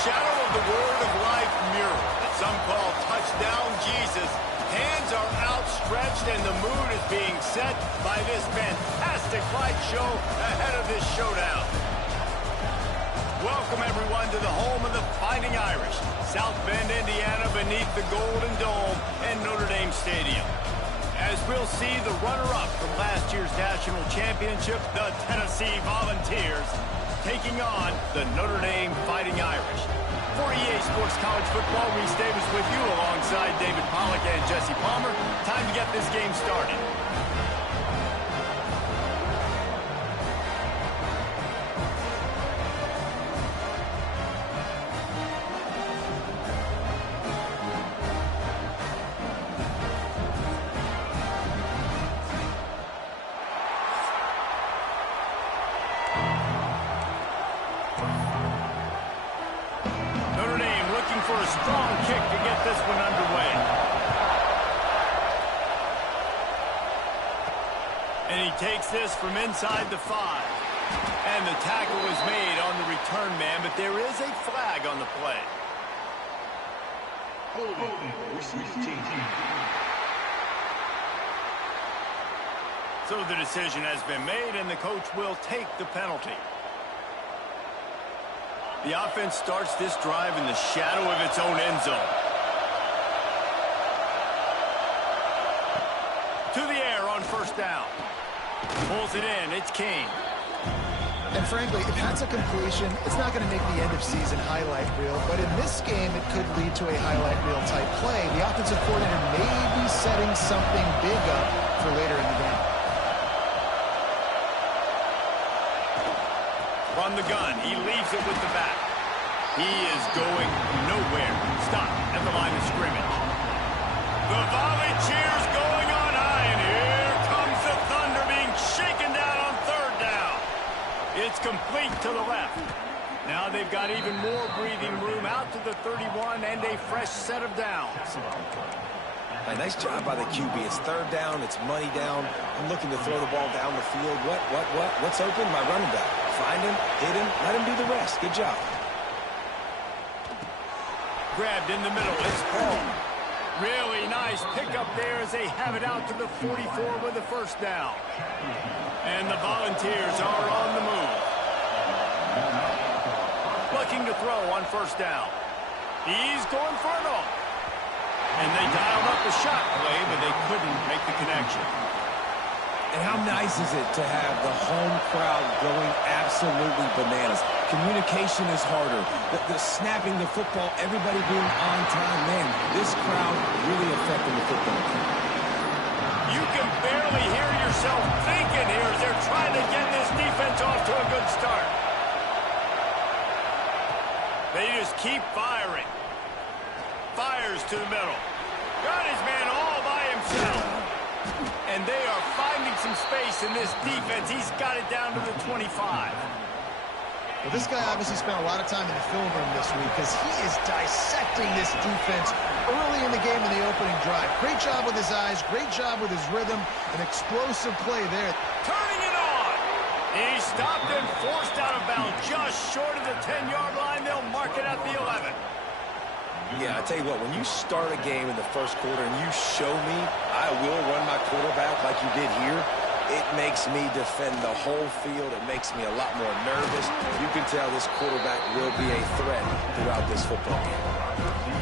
shadow of the Word of Life mural that some call Touchdown Jesus, hands are outstretched and the mood is being set by this fantastic light show ahead of this showdown. Welcome, everyone, to the home of the Fighting Irish, South Bend, Indiana, beneath the Golden Dome and Notre Dame Stadium. As we'll see the runner-up from last year's national championship, the Tennessee Volunteers, taking on the Notre Dame Fighting Irish. For EA Sports College Football, Reese Davis with you alongside David Pollack and Jesse Palmer. Time to get this game started. For a strong kick to get this one underway. And he takes this from inside the 5. And the tackle is made on the return man, but there is a flag on the play. So the decision has been made, and the coach will take the penalty. The offense starts this drive in the shadow of its own end zone. To the air on first down. Pulls it in. It's Kane. And frankly, if that's a completion, it's not going to make the end-of-season highlight reel. But in this game, it could lead to a highlight reel type play. The offensive coordinator may be setting something big up for later in the game. From the gun, he leaves it with the back. He is going nowhere. Stop at the line of scrimmage. The Volunteers going on high, and here comes the Thunder being shaken down on third down. It's complete to the left. Now they've got even more breathing room out to the 31 and a fresh set of downs. A nice job by the QB. It's third down. It's money down. I'm looking to throw the ball down the field. What's open? My running back. Find him, hit him, let him do the rest. Good job. Grabbed in the middle. It's Paul. Really nice pickup there as they have it out to the 44 with the first down. And the Volunteers are on the move. Looking to throw on first down. He's going for it all. And they dialed up the shot play, but they couldn't make the connection. And how nice is it to have the home crowd going absolutely bananas? Communication is harder. The snapping the football, everybody being on time. Man, this crowd really affecting the football game. You can barely hear yourself thinking here as they're trying to get this defense off to a good start. They just keep firing. Fires to the middle. Got his man all by himself. And they are finding some space in this defense. He's got it down to the 25. Well, this guy obviously spent a lot of time in the film room this week because he is dissecting this defense early in the game in the opening drive. Great job with his eyes, great job with his rhythm, an explosive play there. Turning it on. He stopped and forced out of bounds just short of the 10-yard line. They'll mark it at the 11. Yeah, I tell you what, when you start a game in the first quarter and you show me I will run my quarterback like you did here, it makes me defend the whole field. It makes me a lot more nervous. You can tell this quarterback will be a threat throughout this football game.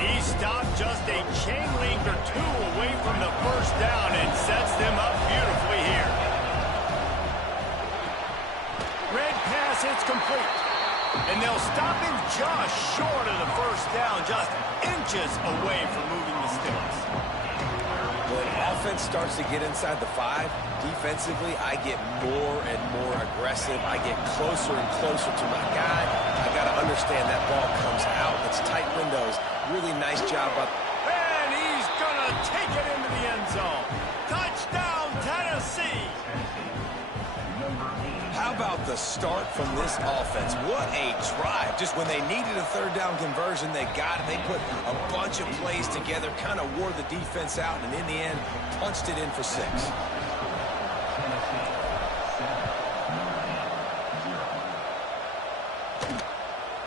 He stopped just a chain link or two away from the first down and sets them up beautifully here. Red pass, it's complete. And they'll stop him just short of the first down, just inches away from moving the sticks. When offense starts to get inside the 5, defensively, I get more and more aggressive. I get closer and closer to my guy. I got to understand that ball comes out. It's tight windows. Really nice job. And he's going to take it into the end zone. Touchdown, Tennessee. How about the start from this offense? What a drive. Just when they needed a third down conversion, they got it. They put a bunch of plays together, kind of wore the defense out, and in the end, punched it in for 6.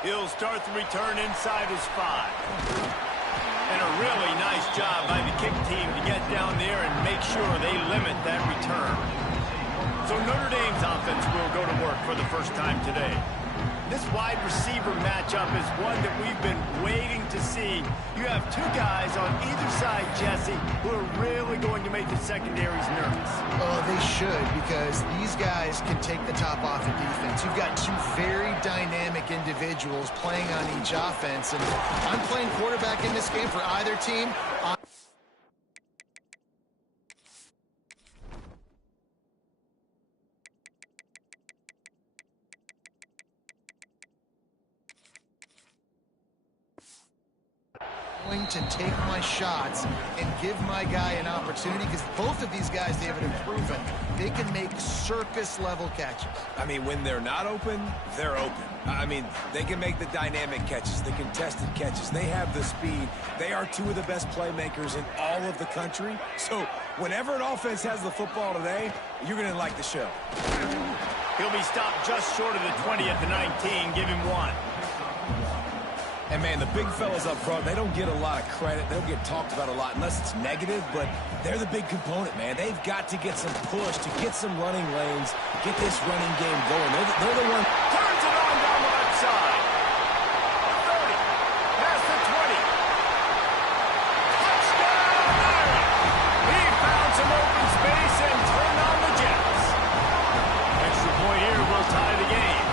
He'll start the return inside his 5. And a really nice job by the kick team to get down there and make sure they limit that return. So Notre Dame's offense will go to work for the first time today. This wide receiver matchup is one that we've been waiting to see. You have two guys on either side, Jesse, who are really going to make the secondaries nervous. Oh, they should, because these guys can take the top off the defense. You've got two very dynamic individuals playing on each offense, and I'm playing quarterback in this game for either team. To take my shots and give my guy an opportunity, because both of these guys, David, have proven they can make circus-level catches. I mean, when they're not open, they're open. I mean, they can make the dynamic catches, the contested catches. They have the speed. They are two of the best playmakers in all of the country. So whenever an offense has the football today, you're going to like the show. He'll be stopped just short of the 20 at the 19. Give him 1. And, man, the big fellas up front, they don't get a lot of credit. They don't get talked about a lot unless it's negative, but they're the big component, man. They've got to get some push, to get some running lanes, get this running game going. They're the one. Turns it on down the left side. 30. Past the 20. Touchdown! He found some open space and turned on the Jets. Extra point here will tie the game.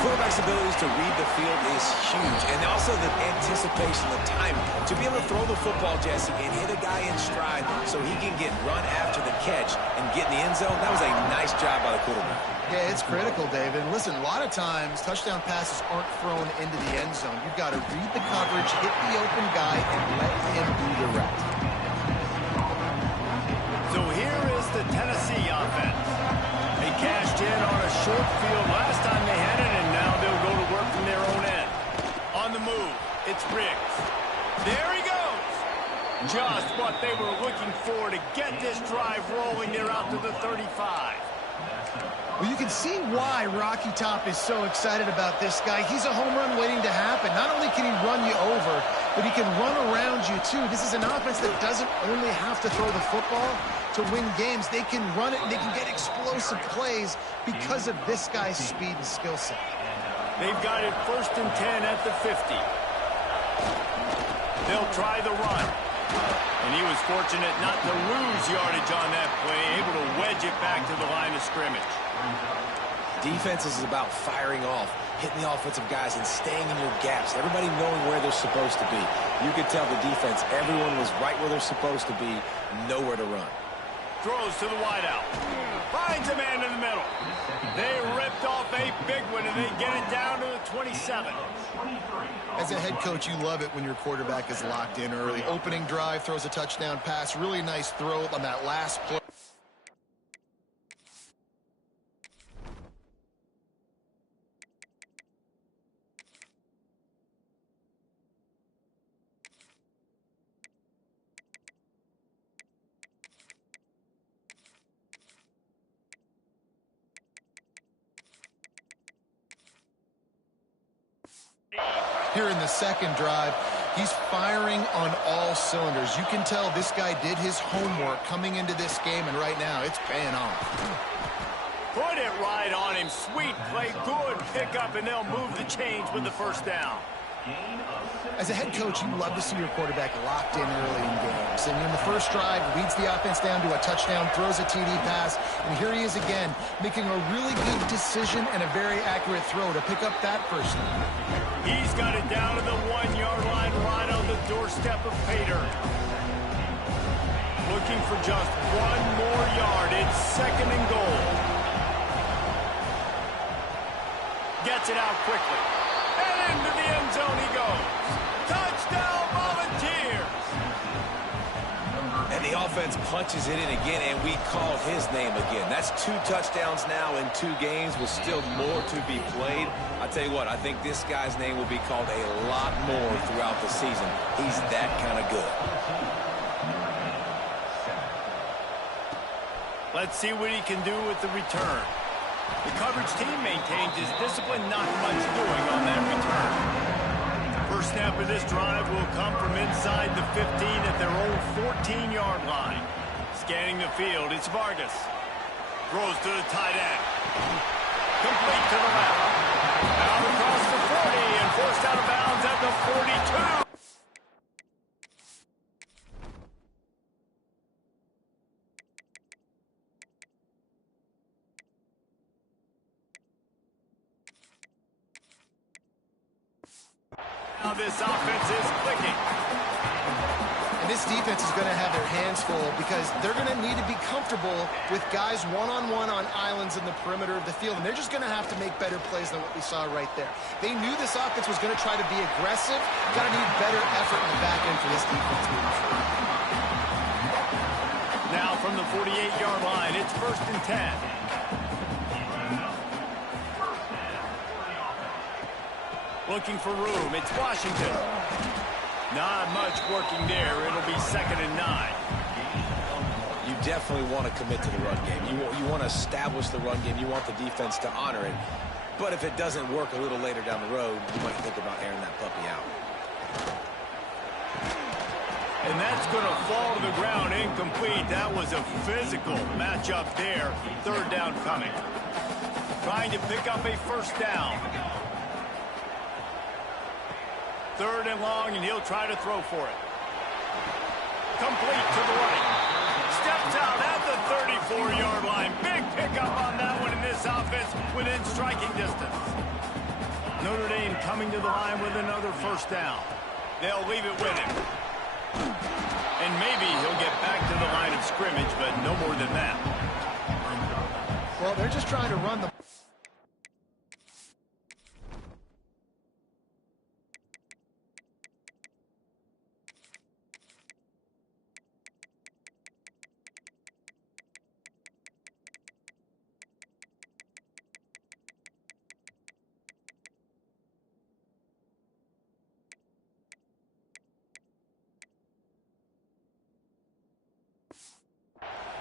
Quarterback's abilities to read the field is huge, and also the anticipation, the timing. To be able to throw the football, Jesse, and hit a guy in stride so he can get run after the catch and get in the end zone, that was a nice job by the quarterback. Yeah, it's critical, David. Listen, a lot of times, touchdown passes aren't thrown into the end zone. You've got to read the coverage, hit the open guy, and let him do the rest. So here is the Tennessee offense. They cashed in on a short field last time they had it, and now they'll go to work from their own end. On the move, it's Riggs. There he goes. Just what they were looking for to get this drive rolling. They're out to the 35. Well, you can see why Rocky Top is so excited about this guy. He's a home run waiting to happen. Not only can he run you over, but he can run around you, too. This is an offense that doesn't only have to throw the football to win games. They can run it, and they can get explosive plays because of this guy's speed and skill set. They've got it 1st and 10 at the 50. They'll try the run. And he was fortunate not to lose yardage on that play, able to wedge it back to the line of scrimmage. Defense is about firing off, hitting the offensive guys, and staying in your gaps. Everybody knowing where they're supposed to be. You could tell the defense, everyone was right where they're supposed to be, nowhere to run. Throws to the wideout. Finds a man in the middle. They ripped off a big one, and they get it down to the 27. As a head coach, you love it when your quarterback is locked in early. Opening drive, throws a touchdown pass. Really nice throw on that last play. Here in the second drive, he's firing on all cylinders. You can tell this guy did his homework coming into this game, and right now it's paying off. Put it right on him. Sweet play, good pickup, and they'll move the chains with the first down. As a head coach, you love to see your quarterback locked in early in games. And in the first drive, leads the offense down to a touchdown, throws a TD pass, and here he is again, making a really good decision and a very accurate throw to pick up that first down. He's got it down to the 1-yard line, right on the doorstep of Pater. Looking for just one more yard. It's 2nd and goal. Gets it out quickly. And into the end zone he goes. Touchdown, Volunteers! And the offense punches it in again, and we call his name again. That's 2 touchdowns now in 2 games with still more to be played. I tell you what, I think this guy's name will be called a lot more throughout the season. He's that kind of good. Let's see what he can do with the return. The coverage team maintains his discipline, not much doing on that return. First snap of this drive will come from inside the 15 at their own 14-yard line. Scanning the field, it's Vargas. Throws to the tight end. Complete to the left. Out across the 40 and forced out of bounds at the 42. Now this offense is clicking. And this defense is going to have their hands full because they're going to need to be comfortable with guys one-on-one on islands in the perimeter of the field. And they're just going to have to make better plays than what we saw right there. They knew this offense was going to try to be aggressive. Got to need better effort in the back end for this defense moving forward. Now from the 48-yard line, it's 1st and 10. Looking for room, it's Washington. Not much working there. It'll be 2nd and 9. You definitely want to commit to the run game. You want to establish the run game. You want the defense to honor it. But if it doesn't work a little later down the road, you might think about airing that puppy out. And that's going to fall to the ground incomplete. That was a physical matchup there. 3rd down coming. Trying to pick up a 1st down. 3rd and long, and he'll try to throw for it. Complete to the right. Steps out at the 34-yard line. Big pickup on that one in this offense within striking distance. Notre Dame coming to the line with another 1st down. They'll leave it with him. And maybe he'll get back to the line of scrimmage, but no more than that. Well, they're just trying to run the...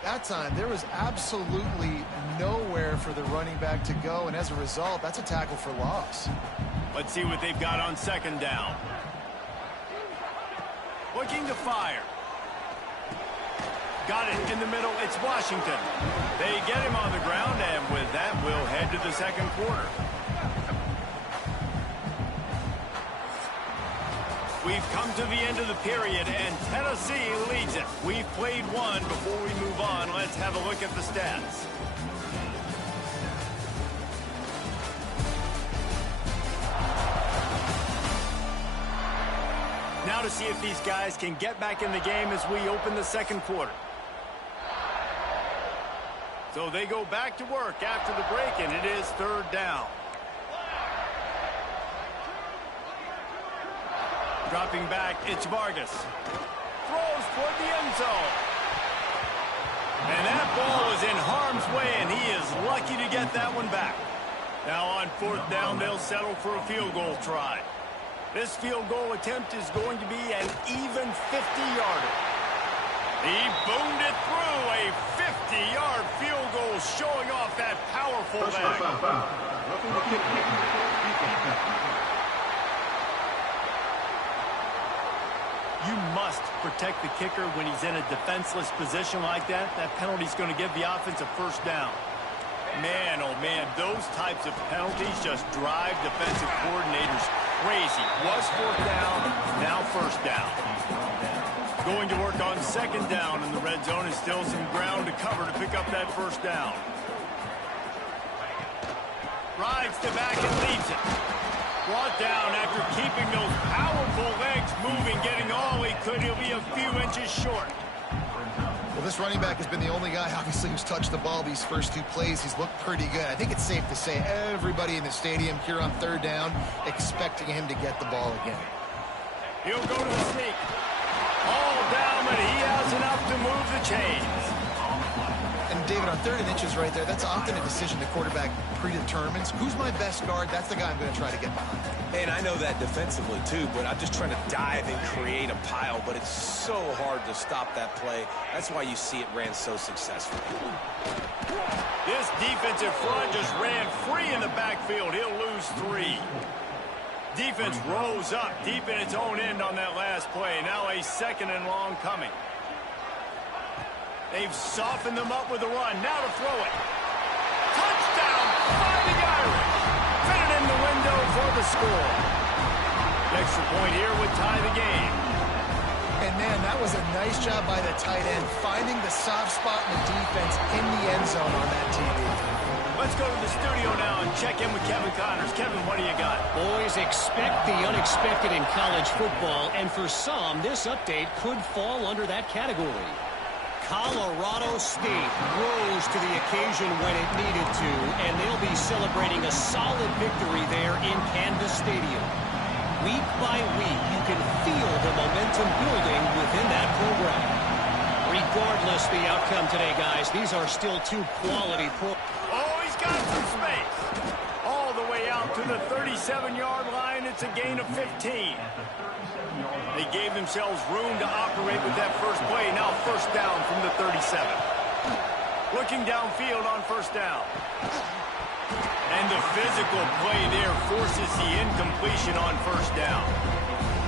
That time, there was absolutely nowhere for the running back to go, and as a result, that's a tackle for loss. Let's see what they've got on 2nd down. Looking to fire. Got it in the middle. It's Washington. They get him on the ground, and with that, we'll head to the 2nd quarter. We've come to the end of the period, and Tennessee leads it. We've played one. Before we move on, let's have a look at the stats. Now to see if these guys can get back in the game as we open the 2nd quarter. So they go back to work after the break, and it is 3rd down. Dropping back, it's Vargas. Throws toward the end zone. And that ball is in harm's way, and he is lucky to get that one back. Now on 4th down, they'll settle for a field goal try. This field goal attempt is going to be an even 50-yarder. He boomed it through, a 50-yard field goal showing off that powerful leg. You must protect the kicker when he's in a defenseless position like that. That penalty's going to give the offense a 1st down. Man, oh man, those types of penalties just drive defensive coordinators crazy. Was 4th down, now 1st down. Going to work on 2nd down in the red zone is still some ground to cover to pick up that 1st down. Rides the back and leaves it. Brought down after keeping those powerful legs moving, getting all he could. He'll be a few inches short. Well, this running back has been the only guy, obviously, who's touched the ball these first 2 plays. He's looked pretty good. I think it's safe to say everybody in the stadium here on 3rd down expecting him to get the ball again. He'll go to the sneak. All down, but he has enough to move the chains. And David, on 3rd and inches right there, that's often a decision the quarterback predetermines. Who's my best guard? That's the guy I'm going to try to get behind. And I know that defensively, too, but I'm just trying to dive and create a pile, but it's so hard to stop that play. That's why you see it ran so successfully. This defensive front just ran free in the backfield. He'll lose 3. Defense rose up deep in its own end on that last play. Now a 2nd and long coming. They've softened them up with a run. Now to throw it. Touchdown, Fighting Irish. Fit it in the window for the score. The extra point here would tie the game. And, man, that was a nice job by the tight end, finding the soft spot in the defense in the end zone on that TV. Let's go to the studio now and check in with Kevin Connors. Kevin, what do you got? Boys, expect the unexpected in college football, and for some, this update could fall under that category. Colorado State rose to the occasion when it needed to, and they'll be celebrating a solid victory there in Canvas Stadium. Week by week, you can feel the momentum building within that program. Regardless the outcome today, guys, these are still 2 quality programs. Oh, he's got some space. All the way out to the 37-yard line. It's a gain of 15. They gave themselves room to operate with that first play. Now 1st down from the 37. Looking downfield on 1st down. And the physical play there forces the incompletion on 1st down.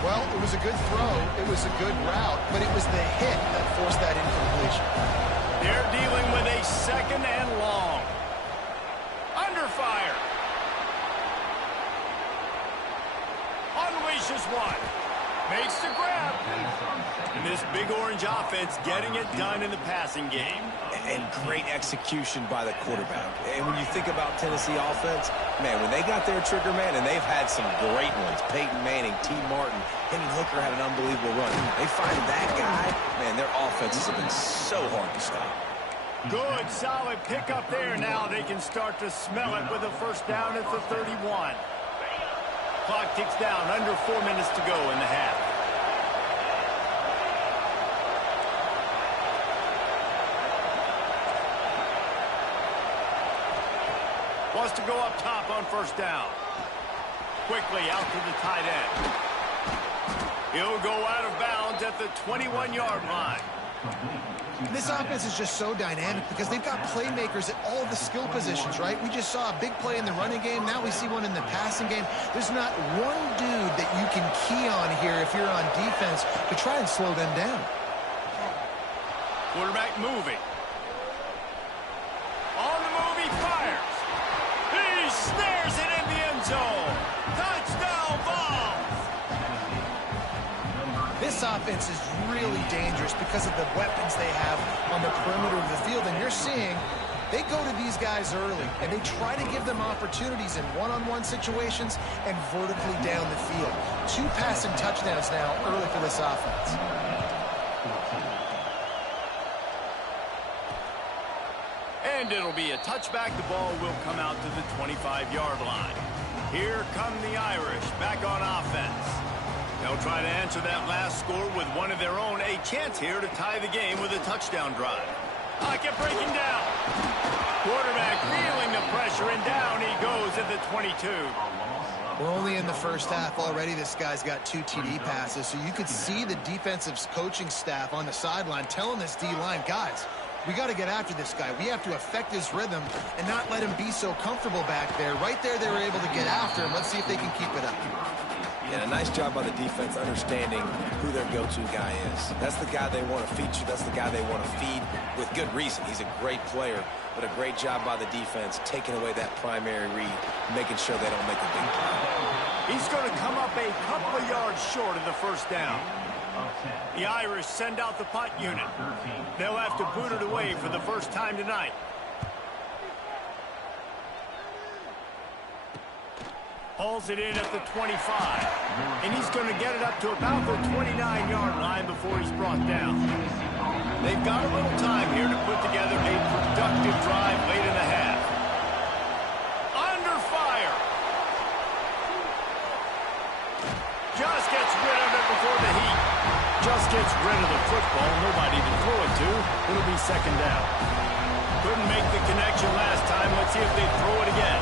Well, it was a good throw. It was a good route, but it was the hit that forced that incompletion. They're dealing with a 2nd and long. Under fire. Unleashes one. Makes the grab. And this Big Orange offense getting it done in the passing game. And great execution by the quarterback. And when you think about Tennessee offense, man, when they got their trigger man, and they've had some great ones, Peyton Manning, T. Martin, Hendon Hooker had an unbelievable run. They find that guy, man, their offenses have been so hard to stop. Good, solid pickup there. Now they can start to smell it with a 1st down at the 31. Clock ticks down, under 4 minutes to go in the half. Wants to go up top on 1st down. Quickly out to the tight end. He'll go out of bounds at the 21-yard line. This offense is just so dynamic because they've got playmakers at all the skill positions, right? We just saw a big play in the running game. Now we see one in the passing game. There's not one dude that you can key on here if you're on defense to try and slow them down. Quarterback moving. On the move, he fires. He snares it in the end zone. Touchdown ball. This offense is really dangerous because of the weapons they have on the perimeter of the field. And you're seeing they go to these guys early, and they try to give them opportunities in one-on-one situations and vertically down the field. 2 passing touchdowns now early for this offense. And it'll be a touchback. The ball will come out to the 25-yard line. Here come the Irish back on offense. They'll try to answer that last score with one of their own. A chance here to tie the game with a touchdown drive. Pocket breaking down. Quarterback feeling the pressure, and down he goes at the 22. We're only in the first half already. This guy's got 2 TD passes, so you could see the defensive coaching staff on the sideline telling this D-line, guys, we got to get after this guy. We have to affect his rhythm and not let him be so comfortable back there. Right there, they were able to get after him. Let's see if they can keep it up. Yeah, a nice job by the defense understanding who their go-to guy is. That's the guy they want to feature. That's the guy they want to feed with good reason. He's a great player, but a great job by the defense taking away that primary read, making sure they don't make a big play. He's going to come up a couple of yards short of the 1st down. The Irish send out the punt unit. They'll have to boot it away for the first time tonight. Hauls it in at the 25. And he's going to get it up to about the 29-yard line before he's brought down. They've got a little time here to put together a productive drive late in the half. Under fire. Just gets rid of it before the heat. Just gets rid of the football. Nobody to throw it to. It'll be 2nd down. Couldn't make the connection last time. Let's see if they throw it again.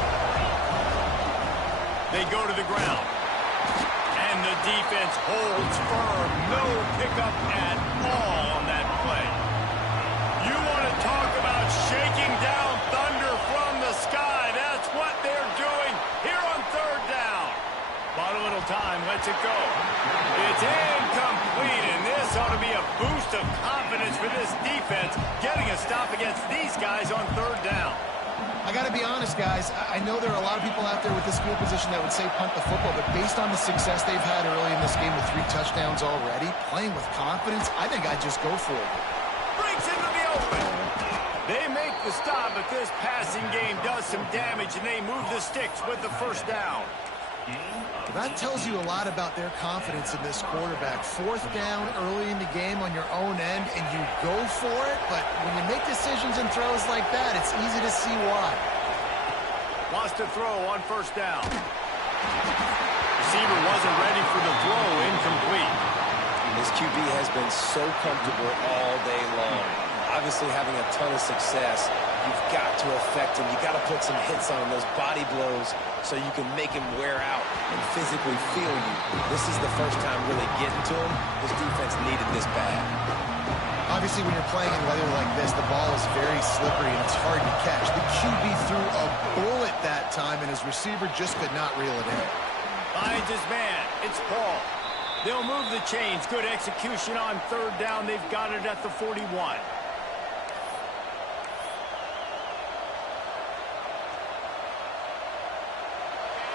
They go to the ground. And the defense holds firm. No pickup at all on that play. You want to talk about shaking down thunder from the sky. That's what they're doing here on third down. Bought a little time, lets it go. It's incomplete, and this ought to be a boost of confidence for this defense, getting a stop against these guys on third down. I got to be honest, guys. I know there are a lot of people out there with this field position that would say punt the football, but based on the success they've had early in this game with 3 touchdowns already, playing with confidence, I think I'd just go for it. Breaks into the open. They make the stop, but this passing game does some damage, and they move the sticks with the first down. That tells you a lot about their confidence in this quarterback. 4th down early in the game on your own end, and you go for it, but when you make decisions and throws like that, it's easy to see why. Wants to throw on first down. Receiver wasn't ready for the throw, incomplete. This QB has been so comfortable all day long. Obviously having a ton of success. You've got to affect him. You've got to put some hits on him, those body blows, so you can make him wear out and physically feel you. This is the first time really getting to him. This defense needed this bad. Obviously, when you're playing in weather like this, the ball is very slippery and it's hard to catch. The QB threw a bullet that time, and his receiver just could not reel it in. Finds his man. It's Paul. They'll move the chains. Good execution on third down. They've got it at the 41.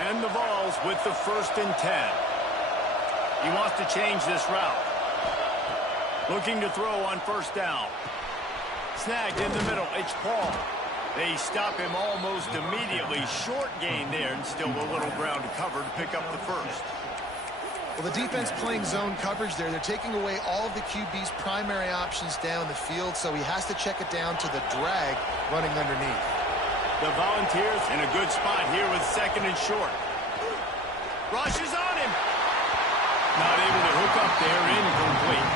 And the Vols with the 1st and 10. He wants to change this route. Looking to throw on first down. Snagged in the middle. It's Paul. They stop him almost immediately. Short gain there, and still a little ground to cover to pick up the first. Well, the defense playing zone coverage there. They're taking away all of the QB's primary options down the field, so he has to check it down to the drag running underneath. The Volunteers in a good spot here with 2nd and short. Rushes on him. Not able to hook up there, incomplete.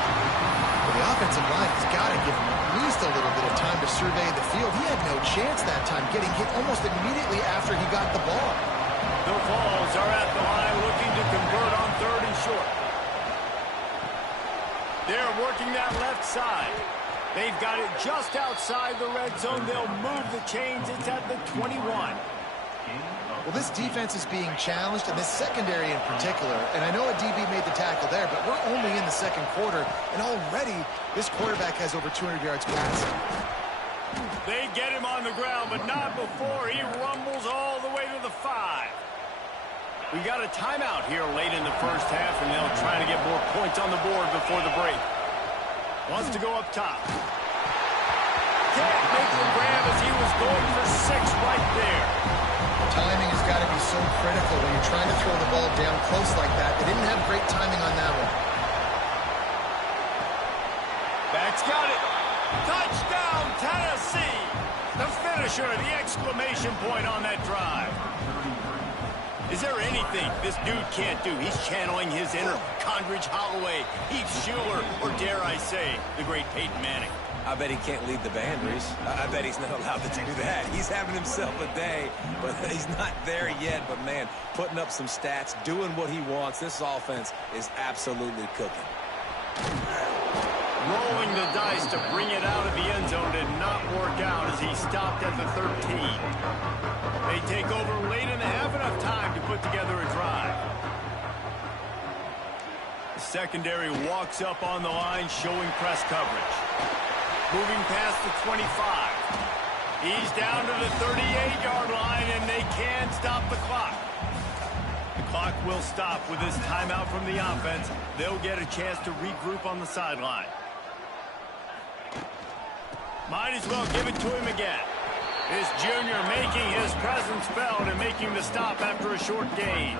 Well, the offensive line has got to give him at least a little bit of time to survey the field. He had no chance that time, getting hit almost immediately after he got the ball. The Vols are at the line looking to convert on 3rd and short. They're working that left side. They've got it just outside the red zone. They'll move the chains. It's at the 21. Well, this defense is being challenged, and this secondary in particular. And I know a DB made the tackle there, but we're only in the 2nd quarter, and already this quarterback has over 200 yards passing. They get him on the ground, but not before he rumbles all the way to the 5. We got a timeout here late in the first half, and they'll try to get more points on the board before the break. Wants to go up top. Can't make the grab as he was going for 6 right there. Timing has got to be so critical when you're trying to throw the ball down close like that. They didn't have great timing on that one. Back's got it. Touchdown, Tennessee. The finisher, the exclamation point on that drive. Is there anything this dude can't do? He's channeling his inner Condridge Holloway, Heath Schuler, or dare I say, the great Peyton Manning. I bet he can't lead the band, Reese. I bet he's not allowed to do that. He's having himself a day, but he's not there yet. But, man, putting up some stats, doing what he wants. This offense is absolutely cooking. Rolling the dice to bring it out of the end zone did not work out as he stopped at the 13. They take over late in the half, enough time to put together a drive. The secondary walks up on the line, showing press coverage. Moving past the 25. He's down to the 38-yard line, and they can stop the clock. The clock will stop with this timeout from the offense. They'll get a chance to regroup on the sideline. Might as well give it to him again. This junior making his presence felt and making the stop after a short gain.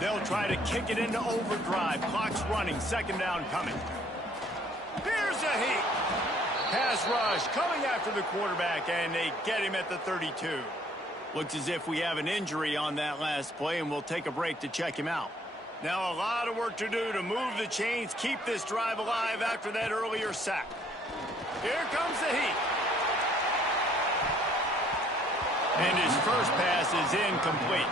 They'll try to kick it into overdrive. Clock's running. 2nd down coming. Here's a heat. Pass rush coming after the quarterback, and they get him at the 32. Looks as if we have an injury on that last play, and we'll take a break to check him out. Now a lot of work to do to move the chains, keep this drive alive after that earlier sack. Here comes the heat. And his first pass is incomplete.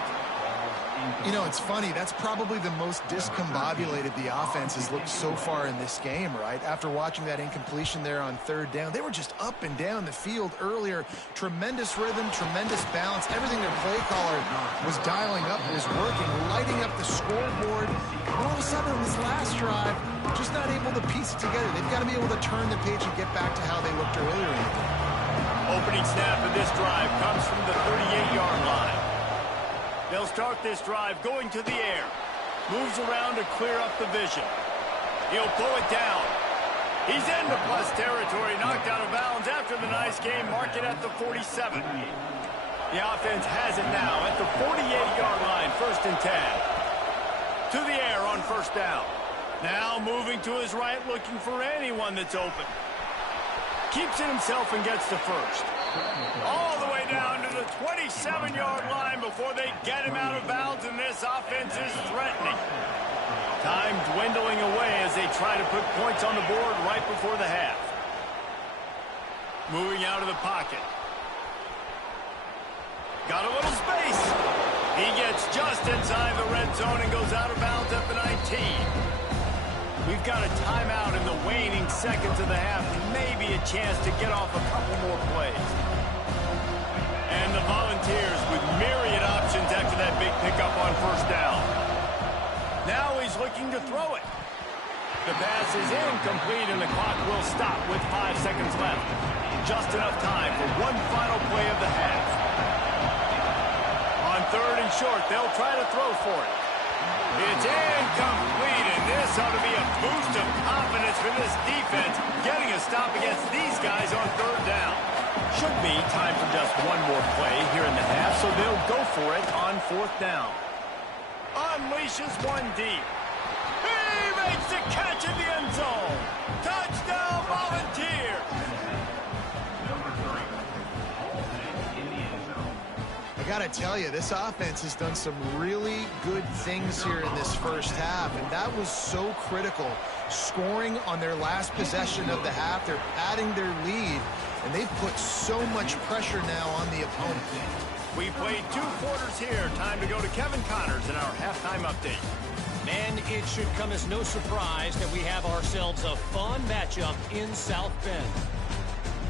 You know, it's funny. That's probably the most discombobulated the offense has looked so far in this game, right? After watching that incompletion there on third down, they were just up and down the field earlier. Tremendous rhythm, tremendous balance. Everything their play caller was dialing up was working, lighting up the scoreboard. And all of a sudden on this last drive, just not able to piece it together. They've got to be able to turn the page and get back to how they looked earlier in the game. Opening snap of this drive comes from the 38-yard line. They'll start this drive going to the air. Moves around to clear up the vision. He'll pull it down. He's into plus territory, knocked out of bounds after the nice game. Mark it at the 47. The offense has it now at the 48-yard line, 1st and 10. To the air on 1st down. Now moving to his right, looking for anyone that's open. Keeps it himself and gets to 1st. All the way down to the 27-yard line before they get him out of bounds, and this offense is threatening. Time dwindling away as they try to put points on the board right before the half. Moving out of the pocket. Got a little space. He gets just inside the red zone and goes out of bounds at the 19. We've got a timeout in the waning seconds of the half. Maybe a chance to get off a couple more plays. And the Volunteers with myriad options after that big pickup on 1st down. Now he's looking to throw it. The pass is incomplete and the clock will stop with 5 seconds left. Just enough time for one final play of the half. On 3rd and short, they'll try to throw for it. It's incomplete, and this ought to be a boost of confidence for this defense, getting a stop against these guys on 3rd down. Should be time for just one more play here in the half, so they'll go for it on 4th down. Unleashes one deep. He makes the catch in the end zone. Touchdown, Volunteers! I got to tell you, this offense has done some really good things here in this first half, and that was so critical. Scoring on their last possession of the half, they're adding their lead, and they've put so much pressure now on the opponent. We played 2 quarters here. Time to go to Kevin Connors in our halftime update. And it should come as no surprise that we have ourselves a fun matchup in South Bend.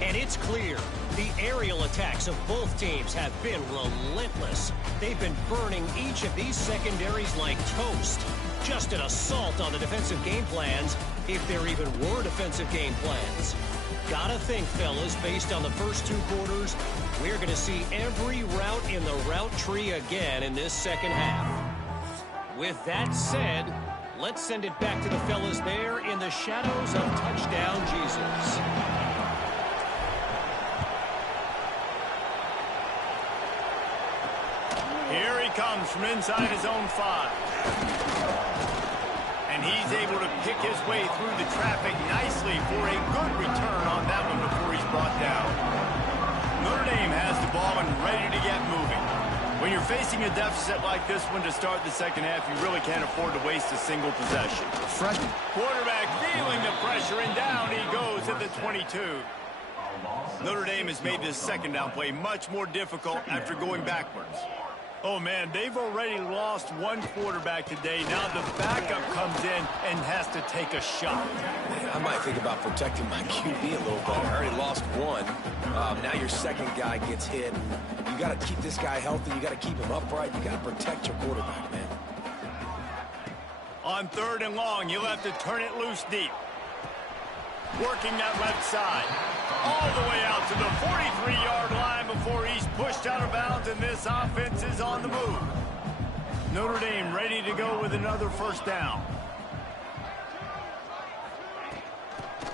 And it's clear, the aerial attacks of both teams have been relentless. They've been burning each of these secondaries like toast. Just an assault on the defensive game plans, if there even were defensive game plans. Gotta think, fellas, based on the first 2 quarters, we're going to see every route in the route tree again in this second half. With that said, let's send it back to the fellas there in the shadows of Touchdown Jesus. Here he comes from inside his own 5. And he's able to pick his way through the traffic nicely for a good return on that one before he's brought down. Notre Dame has the ball and ready to get moving. When you're facing a deficit like this one to start the second half, you really can't afford to waste a single possession. Freshman quarterback feeling the pressure, and down he goes at the 22. Notre Dame has made this second down play much more difficult after going backwards. Oh, man, they've already lost one quarterback today. Now the backup comes in and has to take a shot. I might think about protecting my QB a little bit. I already lost one. Now your second guy gets hit. You got to keep this guy healthy. You got to keep him upright. You got to protect your quarterback, man. On 3rd and long, you'll have to turn it loose deep. Working that left side. All the way out to the 43-yard line before he's pushed out of bounds, and this offense is on the move. Notre Dame ready to go with another 1st down.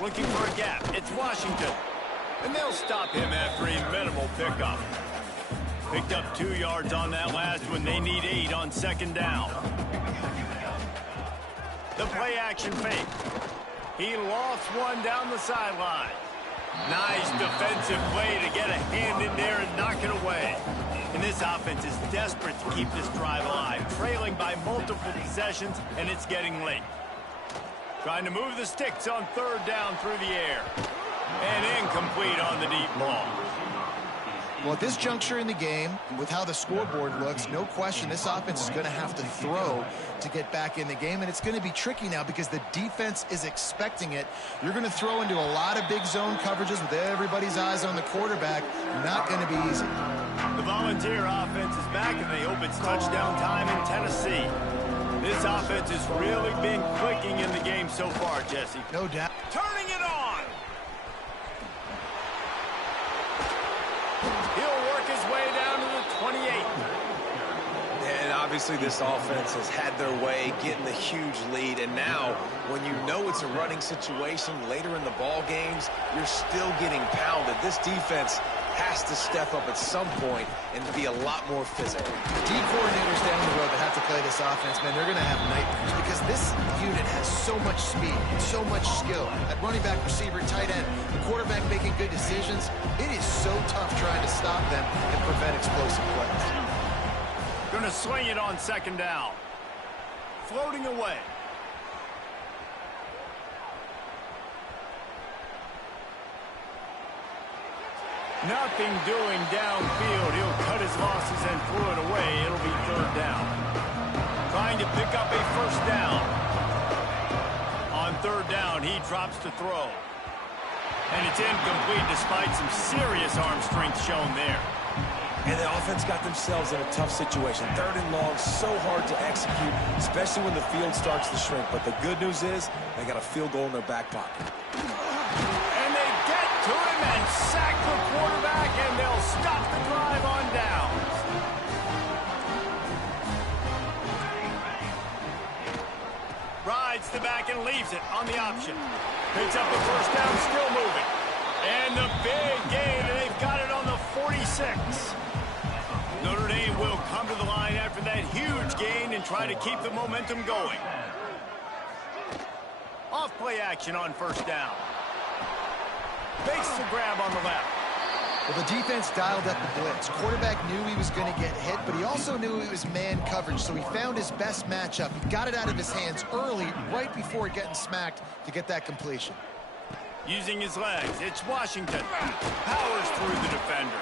Looking for a gap. It's Washington. And they'll stop him after a minimal pickup. Picked up 2 yards on that last one. They need 8 on 2nd down. The play action fake. He lost one down the sideline. Nice defensive play to get a hand in there and knock it away. And this offense is desperate to keep this drive alive, trailing by multiple possessions, and it's getting late. Trying to move the sticks on 3rd down through the air. And incomplete on the deep ball. Well, at this juncture in the game, with how the scoreboard looks, no question this offense is going to have to throw to get back in the game, and it's going to be tricky now because the defense is expecting it. You're going to throw into a lot of big zone coverages with everybody's eyes on the quarterback. Not going to be easy. The Volunteer offense is back, and they hope it's touchdown time in Tennessee. This offense has really been clicking in the game so far, Jesse. No doubt. Turning it on. He'll work his way down to the 28. And obviously this offense has had their way getting the huge lead, and now when you know it's a running situation later in the ball games, you're still getting pounded. This defense has to step up at some point and be a lot more physical. D coordinators down the road that have to play this offense, man, they're going to have nightmares because this unit has so much speed and so much skill. At running back, receiver, tight end, the quarterback making good decisions. It is so tough trying to stop them and prevent explosive plays. Going to swing it on second down. Floating away. Nothing doing downfield. He'll cut his losses and throw it away. It'll be third down. Trying to pick up a first down. On third down, he drops to throw. And it's incomplete despite some serious arm strength shown there. And the offense got themselves in a tough situation. Third and long, so hard to execute, especially when the field starts to shrink. But the good news is they got a field goal in their back pocket. And they get to him and sack the quarterback, and they'll stop the drive on downs. Rides the back and leaves it on the option. Picks up the first down, still moving. And the big gain, and they've got it on the 46. Notre Dame will come to the line after that huge gain and try to keep the momentum going. Off play action on first down. Fakes the grab on the left. Well, the defense dialed up the blitz. Quarterback knew he was going to get hit, but he also knew it was man coverage, so he found his best matchup. He got it out of his hands early, right before getting smacked to get that completion. Using his legs, it's Washington. Powers through the defender.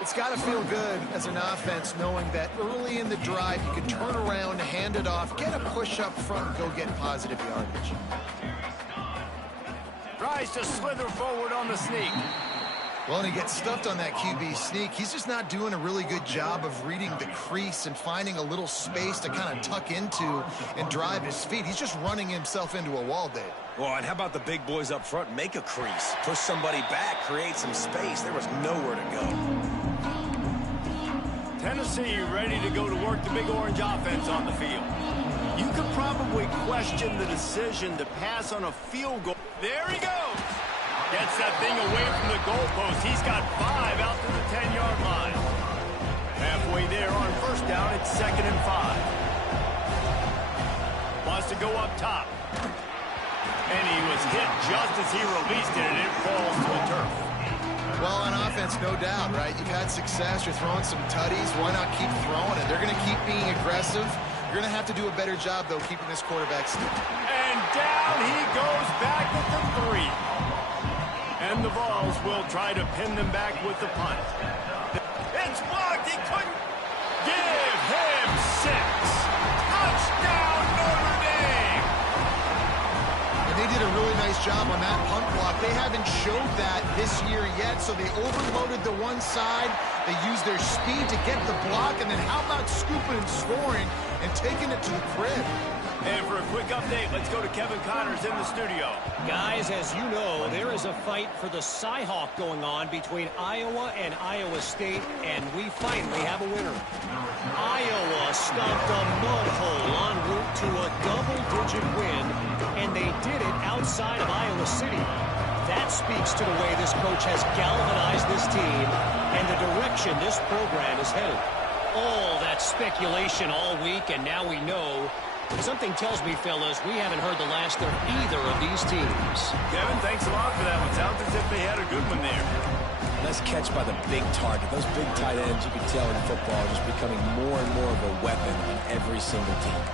It's got to feel good as an offense knowing that early in the drive you can turn around, hand it off, get a push up front, and go get positive yardage. Tries to slither forward on the sneak. Well, and he gets stuffed on that QB sneak. He's just not doing a really good job of reading the crease and finding a little space to kind of tuck into and drive his feet. He's just running himself into a wall, Dave. Well, and how about the big boys up front? Make a crease, push somebody back, create some space. There was nowhere to go. Tennessee ready to go to work the Big Orange offense on the field. You could probably question the decision to pass on a field goal. There he goes. Gets that thing away from the goalpost. He's got 5 out to the 10-yard line. Halfway there on first down, it's 2nd and 5. Wants to go up top. And he was hit just as he released it, and it falls to the turf. Well, on offense, no doubt, right? You've had success. You're throwing some tutties. Why not keep throwing it? They're going to keep being aggressive. You're going to have to do a better job, though, keeping this quarterback still. And down he goes back at the 3. And the Vols will try to pin them back with the punt. It's blocked. He couldn't. Give him 6. Touchdown, Notre Dame. And they did a really nice job on that punt block. They haven't showed that this year yet, so they overloaded the one side. They used their speed to get the block, and then how about scooping and scoring and taking it to the crib? And for a quick update, let's go to Kevin Connors in the studio. Guys, as you know, there is a fight for the Cyhawk going on between Iowa and Iowa State, and we finally have a winner. Iowa stopped a mud hole en route to a double-digit win, and they did it outside of Iowa City. That speaks to the way this coach has galvanized this team and the direction this program is headed. All that speculation all week, and now we know. Something tells me, fellas, we haven't heard the last of either of these teams. Kevin, thanks a lot for that one. Sounds as if they had a good one there. Nice catch by the big target. Those big tight ends, you can tell in football, are just becoming more and more of a weapon on every single team.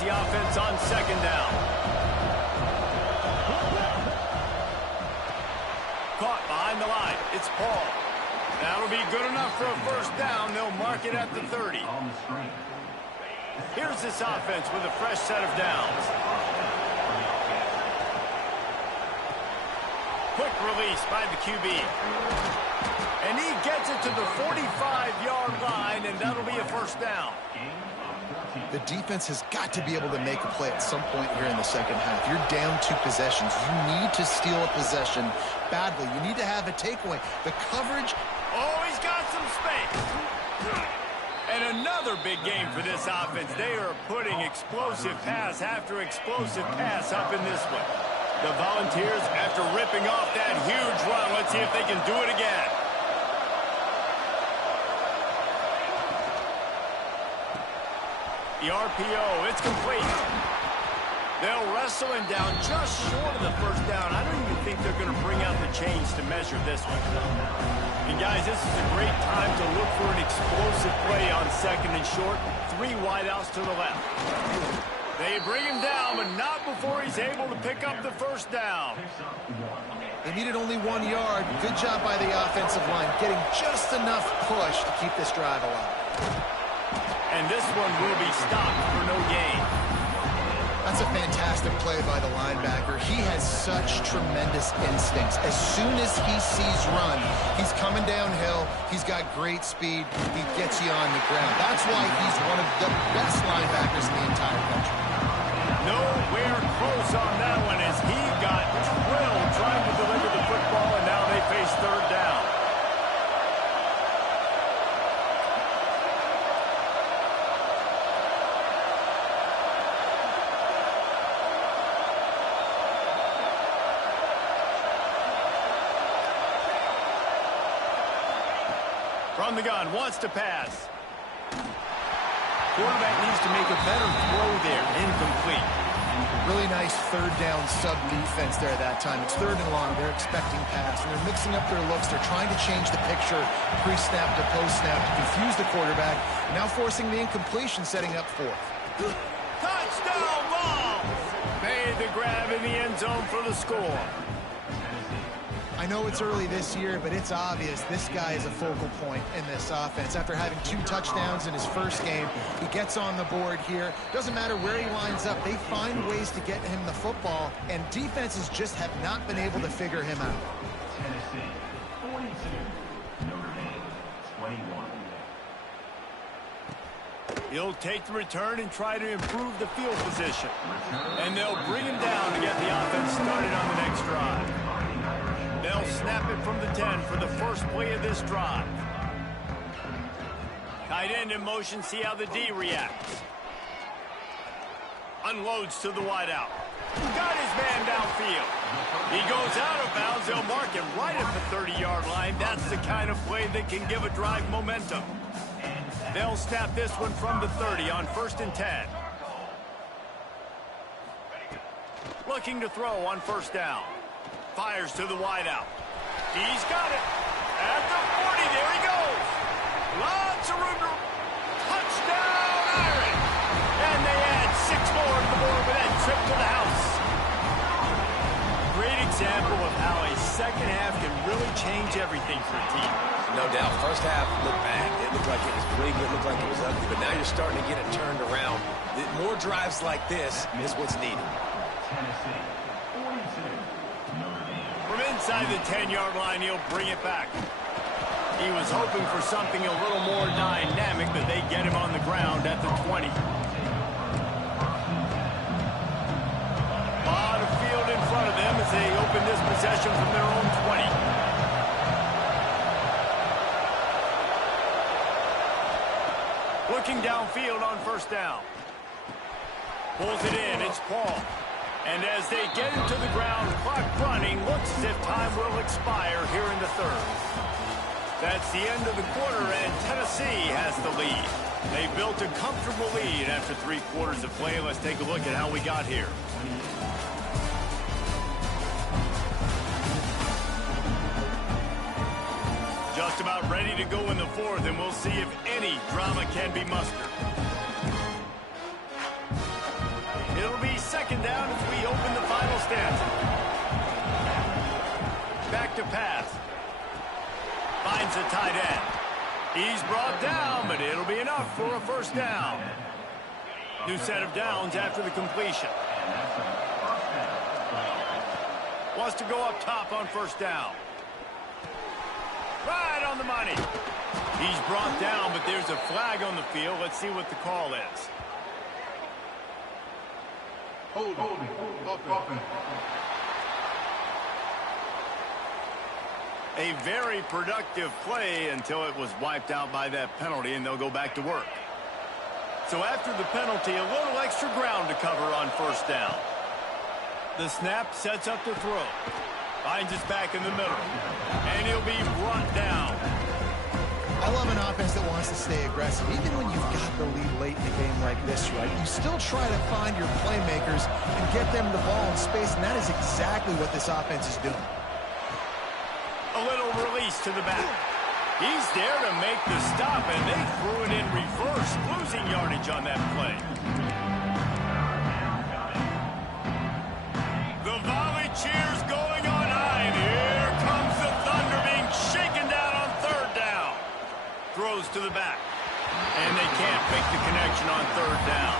the offense on second down. Caught behind the line. It's Paul. That'll be good enough for a first down. They'll mark it at the 30. Here's this offense with a fresh set of downs. Quick release by the QB. And he gets it to the 45-yard line, and that'll be a first down. The defense has got to be able to make a play at some point here in the second half. You're down 2 possessions. You need to steal a possession badly. You need to have a takeaway. The coverage... Oh, he's got some space. And another big game for this offense. They are putting explosive pass after explosive pass up in this one. The Volunteers, after ripping off that huge run, let's see if they can do it again. The RPO, it's complete. They'll wrestle him down just short of the first down. I don't even think they're going to bring out the chains to measure this one. And guys, this is a great time to look for an explosive play on second and short. 3 wideouts to the left. They bring him down, but not before he's able to pick up the first down. They needed only 1 yard. Good job by the offensive line, getting just enough push to keep this drive alive. And this one will be stopped for no gain. That's a fantastic play by the linebacker. He has such tremendous instincts. As soon as he sees run, he's coming downhill. He's got great speed. He gets you on the ground. That's why he's one of the best linebackers in the entire country. Nowhere close on that one as he got drilled trying to deliver the football, and now they face third down. From the gun, wants to pass. Quarterback needs to make a better throw there. Incomplete. Really nice third down sub defense there that time. It's third and long. They're expecting pass, and they're mixing up their looks. They're trying to change the picture pre-snap to post-snap to confuse the quarterback. Now forcing the incompletion, setting up fourth. Touchdown ball! Made the grab in the end zone for the score. I know it's early this year, but it's obvious this guy is a focal point in this offense. After having 2 touchdowns in his first game, he gets on the board here. Doesn't matter where he lines up. They find ways to get him the football, and defenses just have not been able to figure him out. Tennessee, 42. Notre Dame, 21. He'll take the return and try to improve the field position. And they'll bring him down to get the offense started on the next drive. They'll snap it from the 10 for the first play of this drive. Tight end in motion, see how the D reacts. Unloads to the wideout. Got his man downfield. He goes out of bounds. They'll mark him right at the 30-yard line. That's the kind of play that can give a drive momentum. They'll snap this one from the 30 on 1st and 10. Looking to throw on first down. Fires to the wideout. He's got it. At the 40, there he goes. Lots of room to... Touchdown, Irish! And they add 6 more to the board with that trip to the house. Great example of how a second half can really change everything for a team. No doubt. First half looked bad. It looked like it was bleak. It looked like it was ugly. But now you're starting to get it turned around. More drives like this is what's needed. Tennessee, 42. From inside the 10-yard line, he'll bring it back. He was hoping for something a little more dynamic, but they get him on the ground at the 20. A lot of field in front of them as they open this possession from their own 20. Looking downfield on first down. Pulls it in, it's Paul. And as they get him to the ground, clock running, looks as if time will expire here in the third. That's the end of the quarter, and Tennessee has the lead. They built a comfortable lead after 3 quarters of play. Let's take a look at how we got here. Just about ready to go in the fourth, and we'll see if any drama can be mustered. in. Back to pass. Finds a tight end. He's brought down, but it'll be enough for a first down. New set of downs after the completion. Wants to go up top on first down. Right on the money. He's brought down, but there's a flag on the field. Let's see what the call is. Holding. Offense. A very productive play until it was wiped out by that penalty, and they'll go back to work. So after the penalty, a little extra ground to cover on first down. The snap sets up the throw. Finds us back in the middle. And he'll be brought down. I love an offense that wants to stay aggressive. Even when you've got the lead late in a game like this, right, you still try to find your playmakers and get them the ball in space, and that is exactly what this offense is doing. A little release to the back. He's there to make the stop, and they threw it in reverse, losing yardage on that play. The volley cheers going on high, and here comes the Thunder being shaken down on third down. Throws to the back, and they can't make the connection on third down.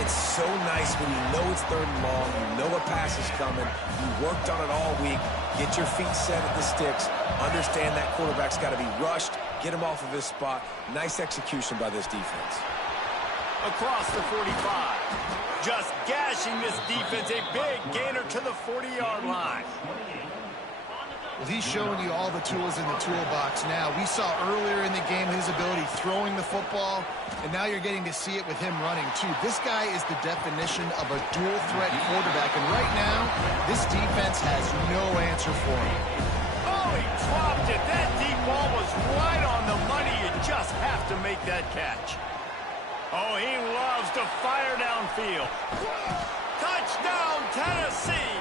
It's so nice when you know it's third and long, you know a pass is coming, you worked on it all week, get your feet set at the sticks, understand that quarterback's got to be rushed, get him off of his spot. Nice execution by this defense. Across the 45. Just gashing this defense, a big gainer to the 40-yard line. Well, he's showing you all the tools in the toolbox now. We saw earlier in the game his ability throwing the football, and now you're getting to see it with him running, too. This guy is the definition of a dual-threat quarterback, and right now, this defense has no answer for him. Oh, he dropped it. That deep ball was right on the money. You just have to make that catch. Oh, he loves to fire downfield. Touchdown, Tennessee.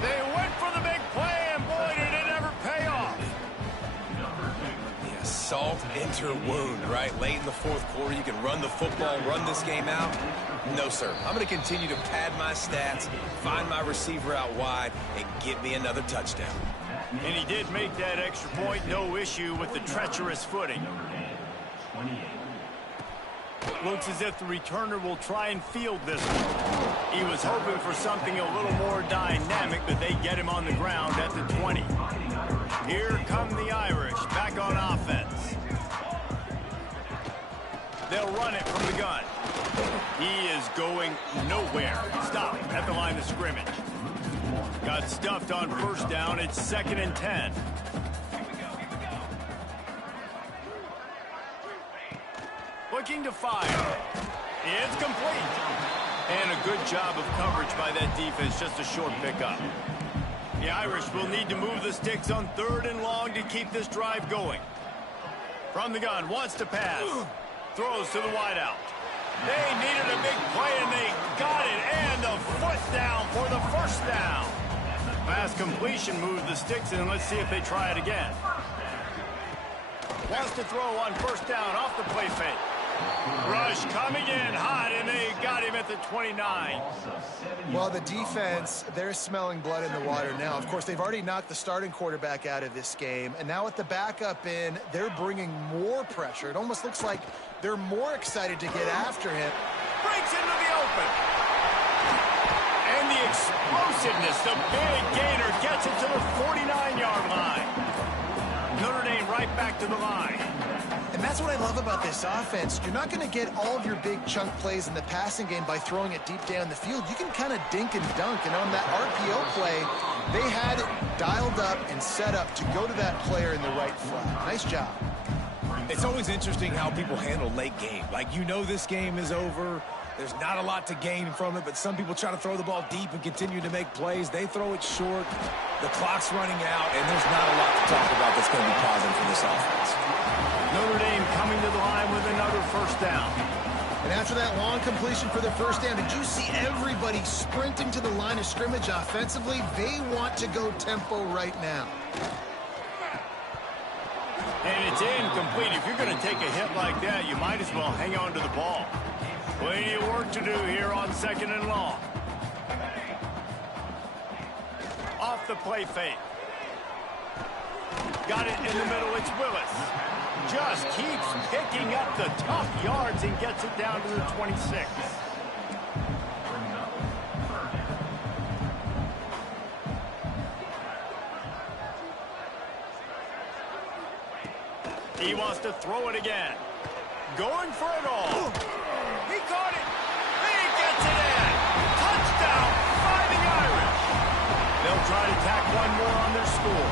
They went for the big play, and boy, did it ever pay off. Yeah, salt enter wound, right? Late in the fourth quarter, you can run the football, run this game out. No, sir. I'm going to continue to pad my stats, find my receiver out wide, and get me another touchdown. And he did make that extra point, no issue with the treacherous footing. 28. Looks as if the returner will try and field this one. He was hoping for something a little more dynamic, but they get him on the ground at the 20. Here come the Irish, back on offense. They'll run it from the gun. He is going nowhere. Stop at the line of scrimmage. Got stuffed on first down. It's 2nd and 10. Looking to fire. It's complete. And a good job of coverage by that defense. Just a short pickup. The Irish will need to move the sticks on 3rd and long to keep this drive going. From the gun, wants to pass. Throws to the wideout. They needed a big play, and they got it. And a foot down for the first down. Last completion moved the sticks, and let's see if they try it again. Wants to throw on first down off the play fake. Rush coming in hot, and they got him at the 29. Well, the defense, they're smelling blood in the water now. Of course, they've already knocked the starting quarterback out of this game, and now with the backup in, they're bringing more pressure. It almost looks like they're more excited to get after him. Breaks into the open. And the explosiveness, the big gainer gets it to the 49-yard line. Notre Dame right back to the line. And that's what I love about this offense. You're not going to get all of your big chunk plays in the passing game by throwing it deep down the field. You can kind of dink and dunk. And on that RPO play, they had it dialed up and set up to go to that player in the right flat. Nice job. It's always interesting how people handle late game. Like, you know this game is over. There's not a lot to gain from it, but some people try to throw the ball deep and continue to make plays. They throw it short. The clock's running out, and there's not a lot to talk about that's going to be positive for this offense. Notre Dame coming to the line with another first down. And after that long completion for the first down, did you see everybody sprinting to the line of scrimmage offensively? They want to go tempo right now. And it's incomplete. If you're going to take a hit like that, you might as well hang on to the ball. Plenty of work to do here on 2nd and long. off the play fake. Got it in the middle. It's Willis. Just keeps picking up the tough yards and gets it down to the 26. He wants to throw it again. Going for it all. He caught it. He gets it in. Touchdown, Fighting Irish. They'll try to tack one more on their score.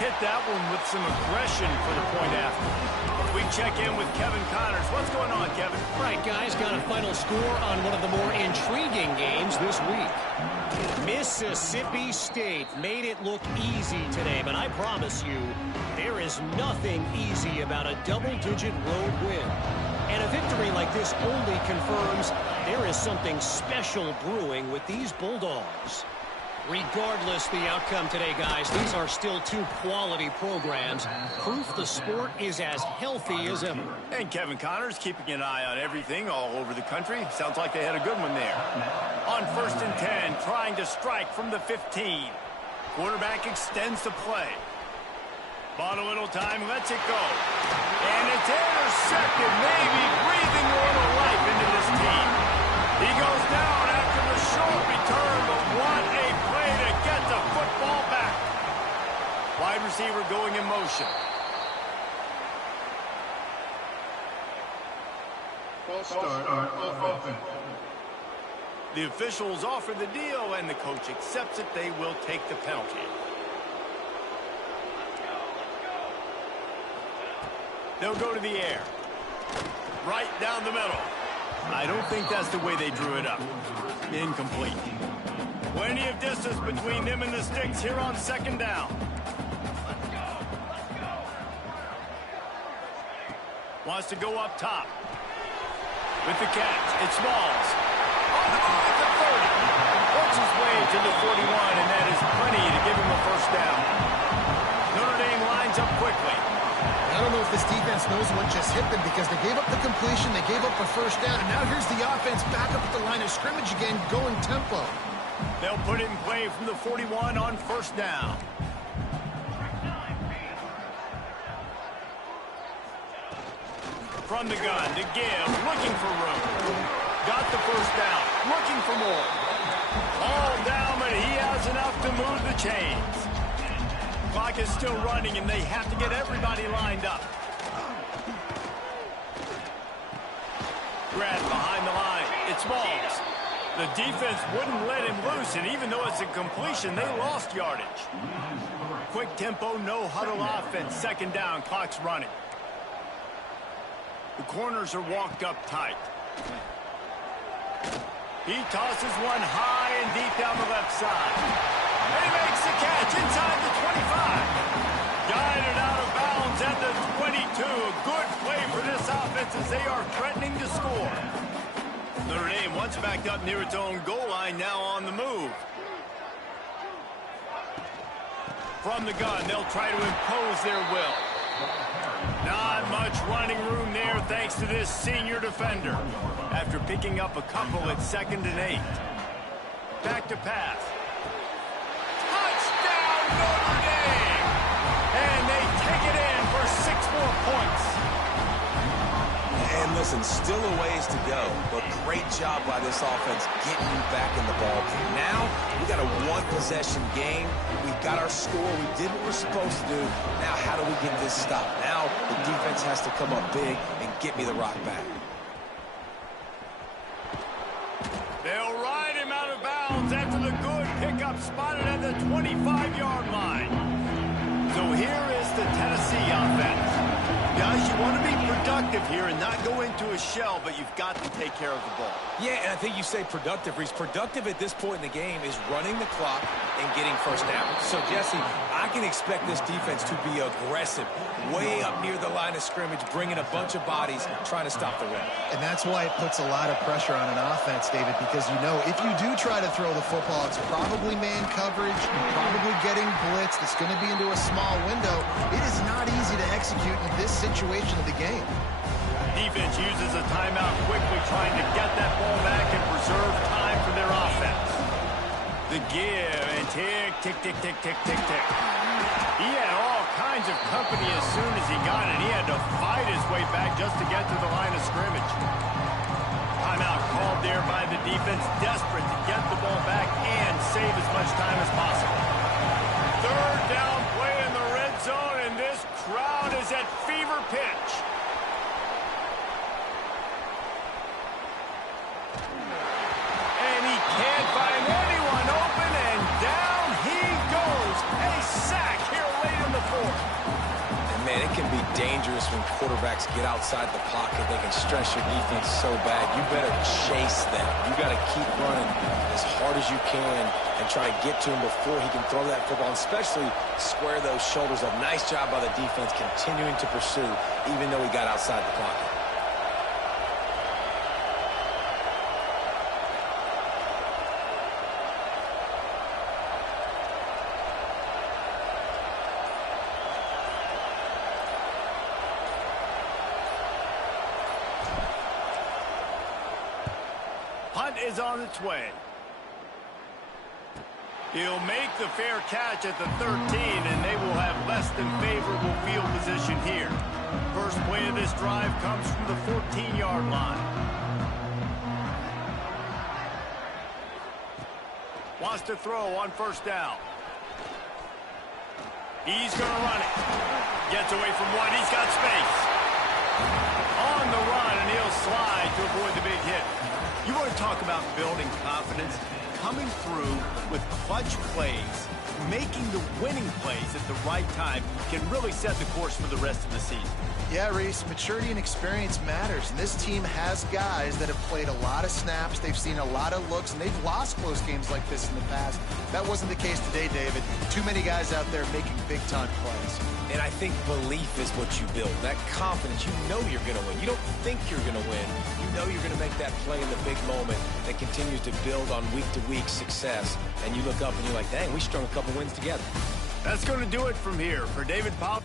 Hit that one with some aggression for the point after. We check in with Kevin Connors. What's going on, Kevin? Right, guys, got a final score on one of the more intriguing games this week. Mississippi State made it look easy today, but I promise you, there is nothing easy about a double-digit road win. And a victory like this only confirms there is something special brewing with these Bulldogs. Regardless the outcome today, guys, these are still two quality programs. Proof the sport is as healthy as ever. And Kevin Connors keeping an eye on everything all over the country. Sounds like they had a good one there. On 1st and 10, trying to strike from the 15. Quarterback extends the play. Bought a little time, lets it go. And it's intercepted, maybe breathing a little life into this team. He goes down after the short return, but what a play to get the football back. Wide receiver going in motion. False start on offense. The officials offer the deal, and the coach accepts it. They will take the penalty. They'll go to the air. Right down the middle. I don't think that's the way they drew it up. Incomplete. Plenty of distance between them and the sticks here on 2nd down. Wants to go up top. With the catch, it's Smalls. On the move at the 30. Works his way to the 41, and that is plenty to give him a 1st down. Notre Dame lines up quickly. I don't know if this defense knows what just hit them because they gave up the completion, they gave up a 1st down, and now here's the offense back up at the line of scrimmage again, going tempo. They'll put it in play from the 41 on 1st down. From the gun to give, looking for room. Got the 1st down, looking for more. All down, but he has enough to move the chains. Clock is still running, and they have to get everybody lined up. Grab behind the line. It's Smalls. The defense wouldn't let him loose, and even though it's a completion, they lost yardage. Quick tempo, no huddle offense. 2nd down, clock's running. The corners are walked up tight. He tosses one high and deep down the left side. And he makes the catch inside the 25. Guided out of bounds at the 22. A good play for this offense as they are threatening to score. Notre Dame once backed up near its own goal line, now on the move. From the gun, they'll try to impose their will. Not much running room there thanks to this senior defender. After picking up a couple at 2nd and 8. Back to pass. Touchdown Notre Dame! And they take it in for 6 more points. And listen, still a ways to go, but great job by this offense getting you back in the ball game. Now, we got a 1-possession game. We got our score. We did what we're supposed to do. Now, how do we get this stopped? Now, the defense has to come up big and get me the rock back. They'll ride him out of bounds after the good pickup spotted at the 25-yard line. So here is the Tennessee offense. Guys, you want to be productive here and not go into a shell, but you've got to take care of the ball. Yeah, and I think you say productive, Reese. Productive at this point in the game is running the clock and getting 1st down. So, Jesse, I can expect this defense to be aggressive, way up near the line of scrimmage, bringing a bunch of bodies, trying to stop the run. And that's why it puts a lot of pressure on an offense, David, because you know if you do try to throw the football, it's probably man coverage, you're probably getting blitzed, it's going to be into a small window. It is not easy to execute in this situation of the game. defense uses a timeout quickly, trying to get that ball back and preserve time for their offense. The give and tick, tick, tick, tick, tick, tick, tick. He had all kinds of company as soon as he got it. He had to fight his way back just to get to the line of scrimmage. Timeout called there by the defense, desperate to get the ball back and save as much time as possible. Third down play in the red zone, and this crowd is at fever pitch. And he can't find anyone open, and down he goes. A sack here late in the fourth. And man, it can be dangerous when quarterbacks get outside the pocket. They can stress your defense so bad. You better chase them. You got to keep running as hard as you can and try to get to him before he can throw that football, and especially square those shoulders up. Nice job by the defense continuing to pursue, even though he got outside the pocket. Punt is on its way. He'll make the fair catch at the 13, and they will have less than favorable field position here. First play of this drive comes from the 14-yard line. Wants to throw on first down. He's going to run it. Gets away from one. He's got space. On the run, and he'll slide to avoid the big hit. You want to talk about building confidence? Coming through with clutch plays, making the winning plays at the right time can really set the course for the rest of the season. Yeah, Reese, maturity and experience matters. And this team has guys that have played a lot of snaps. They've seen a lot of looks, and they've lost close games like this in the past. That wasn't the case today, David. Too many guys out there making big-time plays. And I think belief is what you build. That confidence, you know you're going to win. You don't think you're going to win. You know you're going to make that play in the big moment that continues to build on week-to-week success. And you look up and you're like, dang, we strung a couple wins together. That's going to do it from here. For David Powell.